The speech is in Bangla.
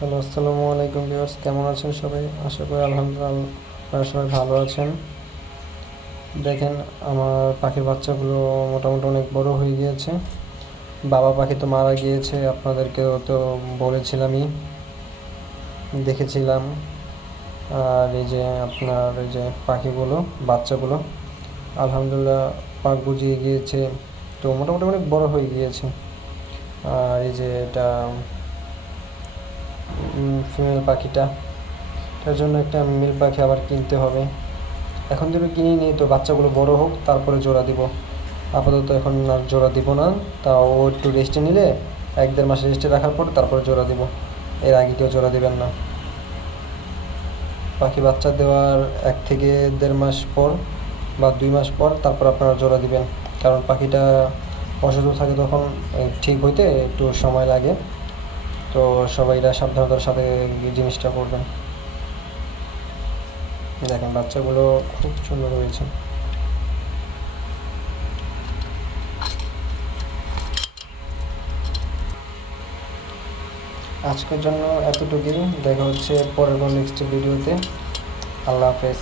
হ্যালো, আসসালামু আলাইকুম ভিউয়ার্স, কেমন আছেন সবাই? আশা করি আলহামদুলিল্লাহ আপনারা সবাই ভালো আছেন। দেখেন, আমার পাখির বাচ্চাগুলো মোটামুটি অনেক বড় হয়ে গিয়েছে। বাবা পাখি তো মারা গিয়েছে, আপনাদেরকেও তো বলেছিলামই, দেখেছিলাম। আর এই যে আপনার এই যে পাখিগুলো, বাচ্চাগুলো আলহামদুলিল্লাহ পাক বুঝিয়ে গিয়েছে, তো মোটামুটি অনেক বড় হয়ে গিয়েছে। আর এই যে এটা ফিমেল পাখিটা, তার জন্য একটা মেল পাখি আবার কিনতে হবে। এখন থেকে কিনে নিই, তো বাচ্চাগুলো বড় হোক তারপরে জোড়া দিব। আপাতত এখন আর জোড়া দিব না, তাও ও একটু রেস্টে নিলে 1-1.5 মাস রেস্টে রাখার পর তারপরে জোড়া দিব। এর আগে কেউ জোড়া দিবেন না। পাখি বাচ্চা দেওয়ার 1 থেকে 1.5 মাস পর বা 2 মাস পর তারপর আপনারা জোড়া দিবেন, কারণ পাখিটা অসুস্থ থাকে তখন ঠিক হইতে একটু সময় লাগে। তো সবাই এটা সাবধানতার সাথে জিনিসটা করবেন। দেখেন বাচ্চাগুলো খুব সুন্দর হয়েছে। আজকের জন্য এতটুকুই, দেখা হচ্ছে পরের কোনো নেক্সট ভিডিওতে। আল্লাহ হাফেজ।